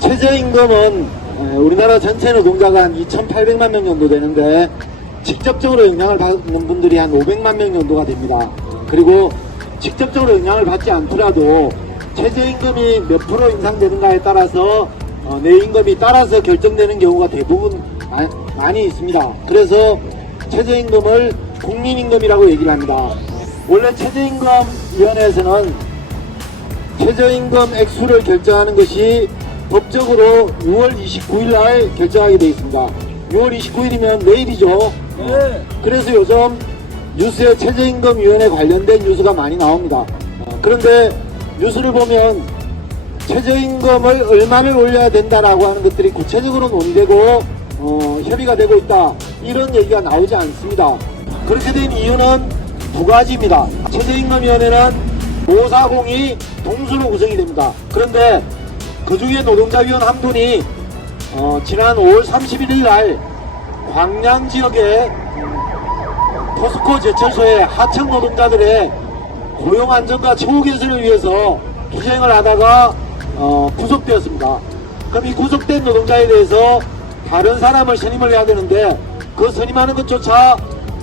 최저임금은 우리나라 전체 노동자가 한 2,800만 명 정도 되는데 직접적으로 영향을 받는 분들이 한 500만 명 정도가 됩니다. 그리고 직접적으로 영향을 받지 않더라도 최저임금이 몇 프로 인상되는가에 따라서 내 임금이 따라서 결정되는 경우가 대부분 많이 있습니다. 그래서 최저임금을 국민임금이라고 얘기를 합니다. 원래 최저임금위원회에서는 최저임금 액수를 결정하는 것이 법적으로 6월 29일 날 결정하게 되어 있습니다. 6월 29일이면 내일이죠. 그래서 요즘 뉴스에 최저임금위원회 관련된 뉴스가 많이 나옵니다. 그런데 뉴스를 보면 최저임금을 얼마를 올려야 된다라고 하는 것들이 구체적으로 논의되고 협의가 되고 있다, 이런 얘기가 나오지 않습니다. 그렇게 된 이유는 두 가지입니다. 최저임금위원회는 모사공이 동수로 구성이 됩니다. 그런데 그 중에 노동자위원 한 분이 지난 5월 31일 날 광양 지역의 포스코 제철소의 하청 노동자들의 고용 안정과 처우 개선을 위해서 투쟁을 하다가 구속되었습니다. 그럼 이 구속된 노동자에 대해서 다른 사람을 선임을 해야 되는데 그 선임하는 것조차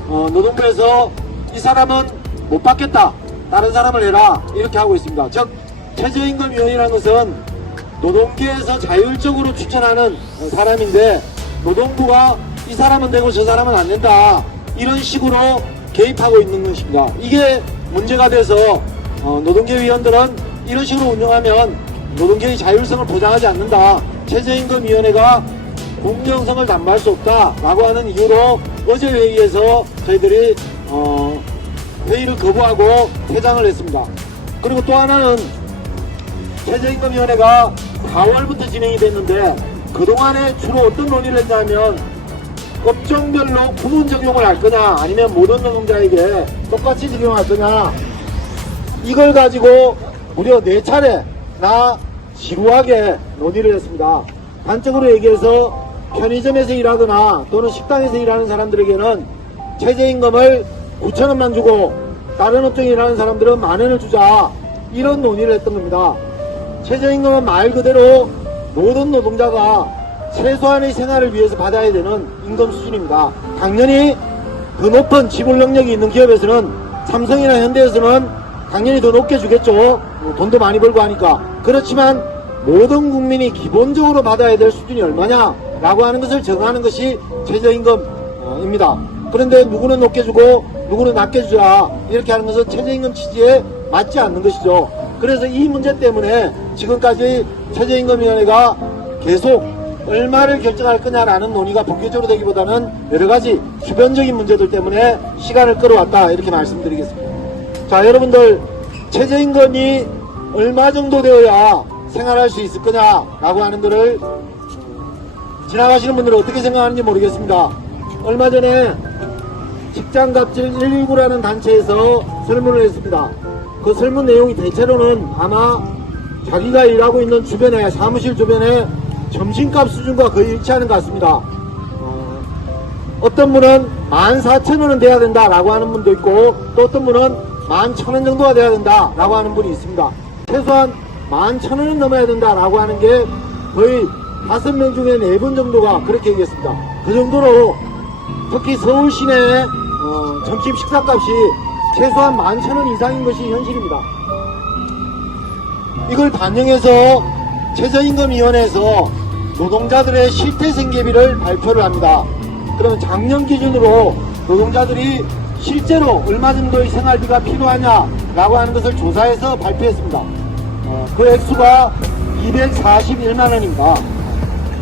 노동부에서 이 사람은 못 받겠다, 다른 사람을 해라, 이렇게 하고 있습니다. 즉 최저임금위원회라는 것은 노동계에서 자율적으로 추천하는 사람인데 노동부가 이 사람은 되고 저 사람은 안 된다, 이런 식으로 개입하고 있는 것입니다. 이게 문제가 돼서 노동계 위원들은 이런 식으로 운영하면 노동계의 자율성을 보장하지 않는다, 최저임금위원회가 공정성을 담보할 수 없다 라고 하는 이유로 어제 회의에서 저희들이 회의를 거부하고 퇴장을 했습니다. 그리고 또 하나는 최저임금위원회가 4월부터 진행이 됐는데 그동안에 주로 어떤 논의를 했냐면 업종별로 구분 적용을 할 거냐, 아니면 모든 노동자에게 똑같이 적용할 거냐, 이걸 가지고 무려 4차례나 지루하게 논의를 했습니다. 단적으로 얘기해서 편의점에서 일하거나 또는 식당에서 일하는 사람들에게는 최저임금을 9,000원만 주고 다른 업종에 일하는 사람들은 10,000원을 주자, 이런 논의를 했던 겁니다. 최저임금은 말 그대로 모든 노동자가 최소한의 생활을 위해서 받아야 되는 임금 수준입니다. 당연히 더 높은 지불 능력이 있는 기업에서는, 삼성이나 현대에서는 당연히 더 높게 주겠죠. 돈도 많이 벌고 하니까. 그렇지만 모든 국민이 기본적으로 받아야 될 수준이 얼마냐 라고 하는 것을 정하는 것이 최저임금입니다. 그런데 누구는 높게 주고 누구는 낮게 주자, 이렇게 하는 것은 최저임금 취지에 맞지 않는 것이죠. 그래서 이 문제 때문에 지금까지 최저임금위원회가 계속 얼마를 결정할 거냐라는 논의가 본격적으로 되기보다는 여러가지 주변적인 문제들 때문에 시간을 끌어왔다, 이렇게 말씀드리겠습니다. 자, 여러분들, 최저임금이 얼마 정도 되어야 생활할 수 있을 거냐 라고 하는 거를 지나가시는 분들은 어떻게 생각하는지 모르겠습니다. 얼마 전에 직장갑질 119라는 단체에서 설문을 했습니다. 그 설문 내용이 대체로는 아마 자기가 일하고 있는 주변에, 사무실 주변에 점심값 수준과 거의 일치하는 것 같습니다. 어떤 분은 14,000원은 돼야 된다 라고 하는 분도 있고, 또 어떤 분은 11,000원 정도가 돼야 된다 라고 하는 분이 있습니다. 최소한 11,000원은 넘어야 된다 라고 하는 게 거의 5명 중에 4분 정도가 그렇게 얘기했습니다. 그 정도로 특히 서울 시내의 점심 식사값이 최소한 11,000원 이상인 것이 현실입니다. 이걸 반영해서 최저임금위원회에서 노동자들의 실태생계비를 발표를 합니다. 그러면 작년 기준으로 노동자들이 실제로 얼마 정도의 생활비가 필요하냐라고 하는 것을 조사해서 발표했습니다. 그 액수가 241만원입니다.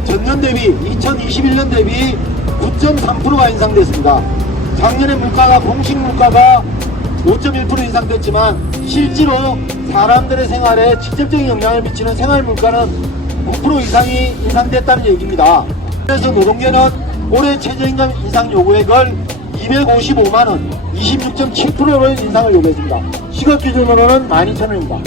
전년 대비, 2021년 대비 9.3%가 인상됐습니다. 작년에 물가가, 공식 물가가 5.1% 인상됐지만 실제로 사람들의 생활에 직접적인 영향을 미치는 생활 물가는 9% 이상이 인상됐다는 얘기입니다. 그래서 노동계는 올해 최저임금 인상 요구액을 255만원, 26.7%를 인상을 요구했습니다. 시급 기준으로는 12,000원입니다.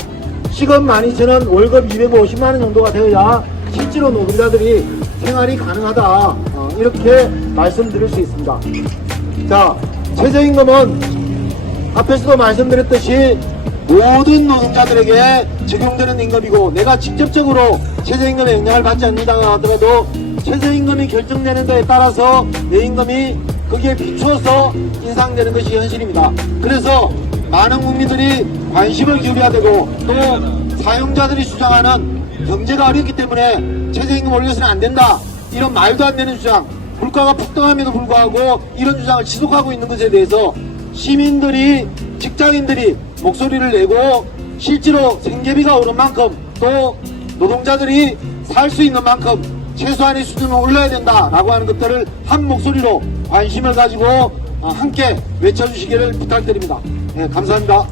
시급 12,000원, 월급 250만원 정도가 되어야 실제로 노동자들이 생활이 가능하다, 이렇게 말씀드릴 수 있습니다. 자, 최저임금은 앞에서도 말씀드렸듯이 모든 노동자들에게 적용되는 임금이고, 내가 직접적으로 최저임금에 영향을 받지 않는다 하더라도 최저임금이 결정되는 데에 따라서 내 임금이 거기에 비추어서 인상되는 것이 현실입니다. 그래서 많은 국민들이 관심을 기울여야 되고, 또 사용자들이 주장하는 경제가 어렵기 때문에 최저임금 올려서는 안 된다, 이런 말도 안 되는 주장, 물가가 폭등함에도 불구하고 이런 주장을 지속하고 있는 것에 대해서 시민들이, 직장인들이 목소리를 내고 실제로 생계비가 오른 만큼, 또 노동자들이 살 수 있는 만큼 최소한의 수준을 올려야 된다라고 하는 것들을 한 목소리로 관심을 가지고 함께 외쳐주시기를 부탁드립니다. 네, 감사합니다.